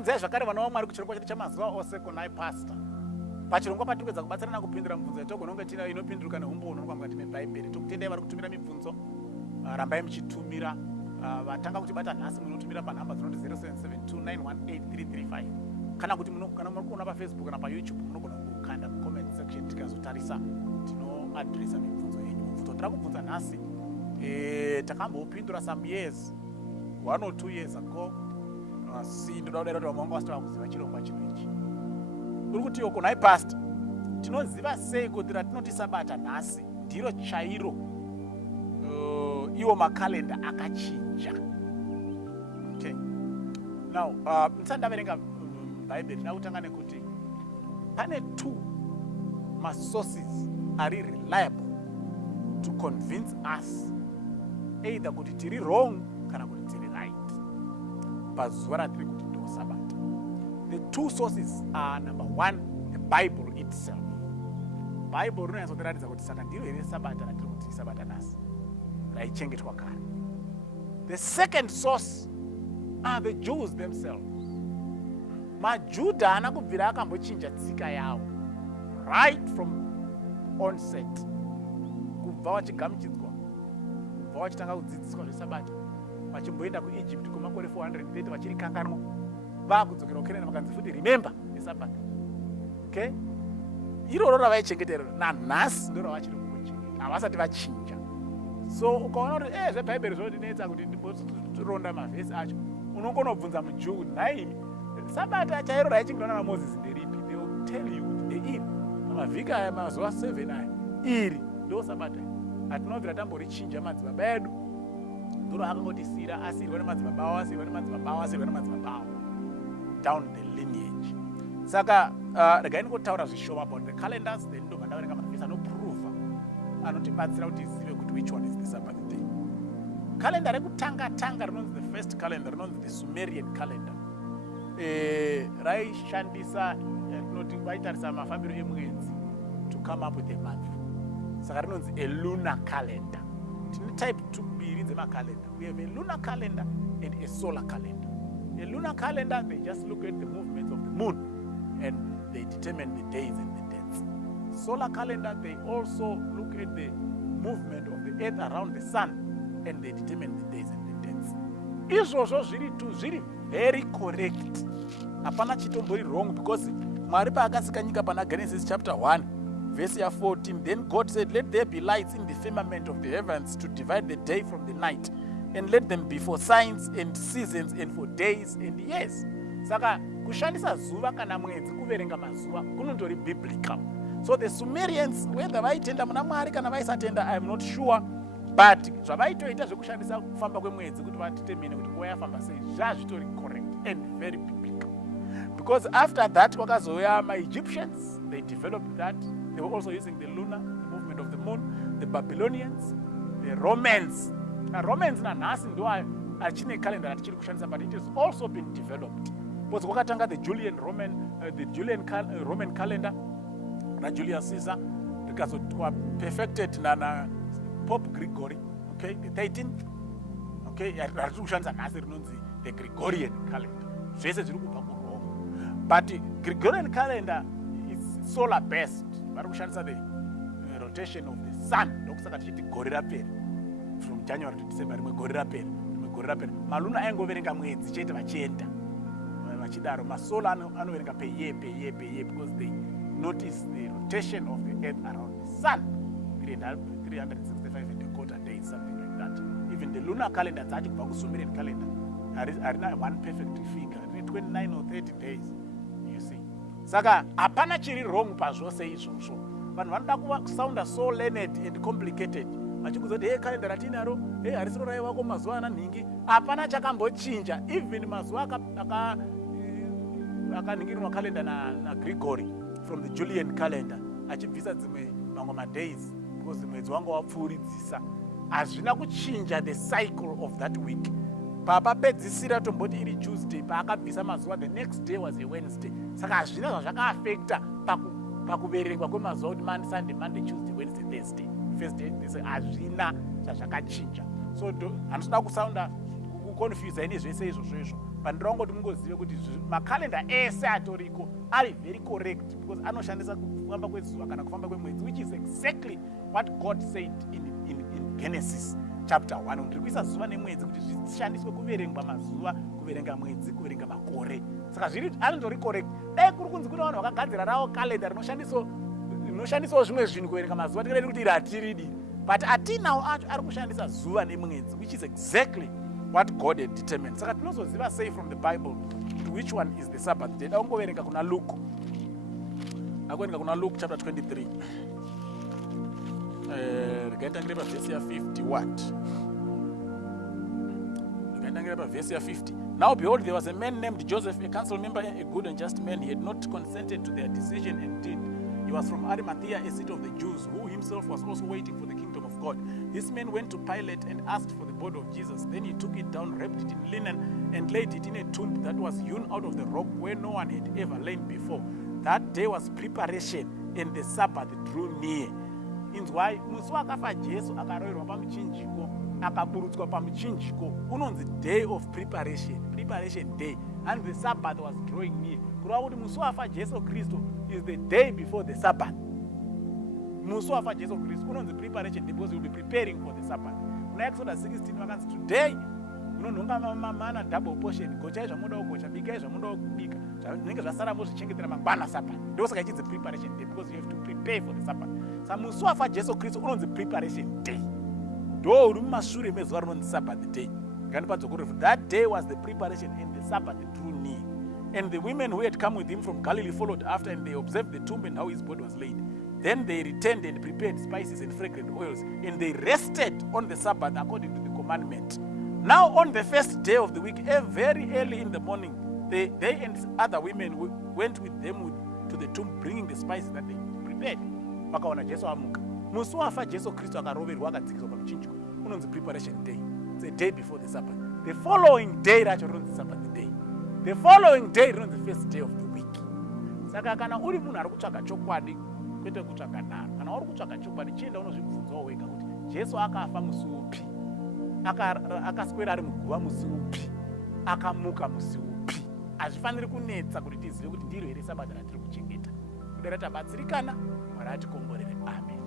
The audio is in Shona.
nzai zvakare vana vaMwari kuchirongwa chedu chamazuva ose kunai pastor pachirongwa patikuedza kubatsirana kupindura mibvunzo yatogona kunge tina inopinduruka nehumbo hunoonekwa mukati mebhaibheri. Tokutendai vari kutumira mibvunzo, rambai muchitumira. Vatanga kutibata nhasi munotumira panhamba dzinoti 0772918335 kana kuti kana muri kuona paFacebook kana paYouTube munogona kukanda mucomment section tikazotarisa tinoadresa mibvunzo yenyu. Mubvunzo tiri kubvunza nhasi takambopindura some years 1 or 2 years ago. Si ndoda kudaira kuti vamwe vanga vasitava kuziva chirongwa chino ichi. Uri kuti oko nai pastor tinoziva sei kuti ratinoti sabata nhasi ndiro chairo iwo makalenda akachinja? Okay. Now, ndisati ndaverenga bhaibheri ndida kutanga nekuti pane 2 masources ari reliable to convince us either kuti tiri wrong kana kuti tiri right pazuva ratiri kuti ndo sabata. The 2 sources are, number 1, the Bible itself. Bible rinonyatsotiratidza kuti saka ndiro here sabata ratiri kuti sabata nhasi raichengetwa kare. The second source are the Jews themselves. MaJudha haana kubvira akambochinja tsika yavo right from onset, kubva vachigamuchidzwa, kubva vachitanga kudzidziswa zvesabata, vachimboenda kuEgypt kwemakore 430 vachiri kanganwa, vakudzokera kuKenani vakanzi futi remember nesabata. Okay? Iroro ravaichengetera nanhasi ndiro ravachiri kungochengeta, havasati vachinja. So ukaona kuti zvebhaibheri zvinondinetsa kuti ndimboronda mavhesi acho, unongonobvunza muJew, nhai sabata chairo raichengetwa naMozisi nderipi? They will tell you kuti iri mavhiki aya mazuva 7 aya iri ndo sabata. Hatinobvira tamborichinja madzibaba edu, ndiro akangotisiyira asiyirwa nemadzibaba avo, asiyirwa nemadzibaba avo, asiyirwa nemadzibaba avo down the lineage. Saka regai ndingotaura zvishoma about the calendars, then ndobva ndaverenga mavhesi anoprova, anotibatsira kuti tizive kuti which one is the Sabbath day. Calendar rekutanga rinonzi the first calendar, rinonzi the Sumerian calendar. Raishandisa tinoti vaitarisa mafambiro emwedzi to come up with a month. Saka rinonzi a lunar calendar. Tine type 2 dzemakalenda. We have a lunar calendar and a solar calendar. A lunar calendar, they just look at the movements of the moon and they determine the days and the dates. Solar calendar, they also look at the movement of the earth around the sun and they determine the days and the dates. Izvozvo zviri very correct. Hapana chitombori wrong, because Mwari paakasika nyika pana Genesis chapter 1 verse 14, then God said, let there be lights in the firmament of the heavens to divide the day from the night, and let them be for signs and seasons and for days and years. Saka kushandisa zuva kana mwedzi kuverenga mazuva kunondori biblical. So the Sumerians, whether vaitenda muna Mwari kana vaisatenda, I am not sure, but zvavaitoita zvekushandisa kufamba kwemwedzi kuti vatitemene kuti nguva yafamba sei, zvazvitori correct and very biblical. Because after that kwakazouya ma-Egyptians, they developed that. They were also using the lunar, the movement of the moon. The Babylonians, the Romans. Now Romans nanhasi ndo achine calendar atichiri kushandisa, but it has also been developed. Because kwakatanga the Julian Roman calendar na Julius Caesar, rikazotwa perfected na Pope Gregory, okay, the 13th, okay, ratiri kushandisa nhasi rinonzi the Gregorian calendar. Zvese zviri kubva kuRome. But Gregorian calendar is solar based. Vari kushandisa the rotation of the sun. Ndokusaka tichiti gore rapera. From January to December, rimwe gore rapera. Maluna aingoverenga mwedzi chete vachienda. Vachidaro masola anoverenga per year because they notice the rotation of the earth around the sun. 365 and a quarter days, something like that. Even the lunar calendar dzacho kubva kuSumerian calendar harina one perfect figure, 29 or 30 days, you see. Saka hapana chiri wrong pazvose izvozvo. Vanhu vanoda kusounda so learned and complicated. Vachikuzoti hey, calendar ratinaro, hey, harisiro raivako mazuva ananhingi. Hapana chakambochinja. Even mazuva akaningirirwa calendar na Gregory from the Julian calendar, achibvisa dzimwe mamwe madays because mwedzi wanga wapfuuridzisa. Hazvina kuchinja the cycle of that week. Papapedzisira tomboti iri Tuesday, paakabvisa mazuva, the next day was a Wednesday. Saka hazvina zvazvakaafekta pakuverengwa kwemazuva kuti Monday, Sunday, Monday, Tuesday, Wednesday, Thursday, first day, hazvina zvazvakachinja. So handisida kusounda kuconfuse ini zvese izvozvo, Pandira ngoti mungozive kuti makalenda ese atoriko ari very correct because anoshandisa kufamba kwezuva kana kufamba kwemwedzi, which is exactly what God said in Genesis chapter 1. Ndiri kuisa zuva nemwedzi kuti zvishandiswe kuverengwa mazuva, kuverenga mwedzi, kuverenga makore. Saka zviri anondori correct. Dai kuri kunzi kuna vanhu vakagadzira rawo kalenda rinoshandisawo zvimwe zvinhu kuverenga mazuva, tingadai kuti ratiridi. But atinawo acho ari kushandisa zuva nemwedzi, which is exactly what God had determined. Saka tinozoziva say from the Bible which one is the Sabbath day. Daungoverenga kuna Luke. Akuverenga kuna Luke chapter 23. Rikaendangira pavhesi ya50 what? Rikaendangira pavhesi ya50. Now behold, there was a man named Joseph, a council member, a good and just man. He had not consented to their decision and did. He was from Arimathea, a city of the Jews, who himself was also waiting for the kingdom of God. This man went to Pilate and asked for the body of Jesus. Then he took it down, wrapped it in linen, and laid it in a tomb that was hewn out of the rock where no one had ever lain before. That day was preparation, and the Sabbath drew near. Inzwai, musi wakafa Jesu akaroverwa pamuchinjiko, akaburutswa pamuchinjiko, unonzi day of preparation day, and the Sabbath was drawing near. Kureva kuti musi wafa Jesu Kristu is the day before the Sabbath. Musi wafa Jesu Kristu unonzi preparation day because you will be preparing for the Sabbath. Kuna Exodus 16 vakanzi today unonhonga mana double portion, gochai zvamunoda kugocha, bikai zvamunoda kubika, zvinenge zvasara muzvichengetera mangwana Sabbath. Ndosaka ichinzi preparation day because you have to prepare for the Sabbath. Saka musi wafa Jesu Kristu unonzi preparation day. Ndo uri mumashure mezuva rinonzi Sabbath day. That day was the preparation and the Sabbath drew near. And the women who had come with him from Galilee followed after, and they observed the tomb and how his body was laid. Then they returned and prepared spices and fragrant oils, and they rested on the Sabbath according to the commandment. Now on the first day of the week, very early in the morning, they and other women went with them to the tomb, bringing the spices that they prepared. Vakaona Jesu amuka. Musi wafa Jesu Kristu akaroverwa akadzikiswa pamuchinjiko. Unonzi preparation day. It's a day before the Sabbath. The following day racho rinonzi Sabbath day. The following day rinonzi first day of the week. Saka kana uri munhu ari kutsvaga chokwadi kwete kutsvaga nharo, kana uri kutsvaga chokwadi chienda unozvibvunzawo wega kuti Jesu akafa musi upi, akaswera ari muguva musi upi, akamuka musi upi. Hazvifaniri kunetsa kuti tizive kuti ndiro here Sabbath ratiri kuchengeta. Kudai tabatsirikana, Mwari atikomborere. Amen.